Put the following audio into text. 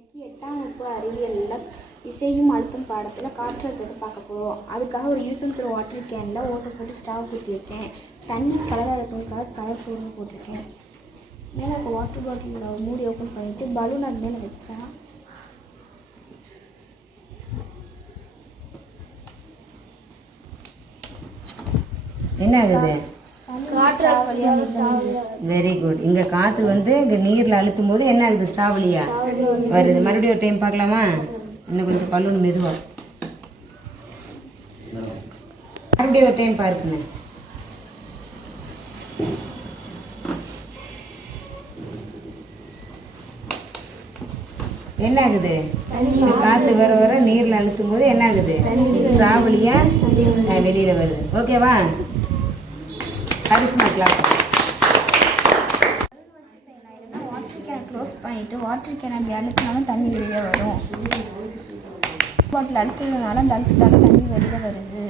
இன்னைக்கு 8ஆம் வகுப்பு அறிவியலில் இசையும் அழுத்தம் பாடத்தில் காற்றழுத்தத்தை பார்க்க போகிறோம். அதுக்காக ஒரு யூஸ் அண்ட் த்ரோ வாட்டர் கேனில் ஓட்டை போட்டு ஸ்டவ் ஊற்றிருக்கேன். தண்ணி கலராகிறதுக்காக கலர் ஃபோர்னு போட்டிருக்கேன். மேலே இருக்க வாட்டர் பாட்டிலில் மூடி ஓப்பன் பண்ணிவிட்டு பலூன் அது மேலே வச்சேன். என்ன ஆகுது? Very good. இங்கே காற்று வந்து இங்கே நீரில் அழுத்தும் போது என்ன ஆகுது? ஸ்ட்ராவலியா வருது. மறுபடியும் ஒரு டைம் பார்க்கலாமா? இன்னும் கொஞ்சம் பலூன் மெதுவா மறுபடியும் ஒரு டைம் பார்க்குங்க. என்ன ஆகுது? காற்று வர வர நீரில் அழுத்தும் போது என்ன ஆகுது? ஸ்ட்ராவலியா வெளியில் வருது. ஓகேவா? கரிஷ்மா கிளாஸ். வாட்டர் கேனை க்ளோஸ் பண்ணிவிட்டு வாட்டர் கேனை அப்படி அழுத்தினாலும் தண்ணி வெளியே வரும். பாட்டில் அழுத்துறதுனால அந்த அழுத்தத்தால் தண்ணி வெளியே வருது.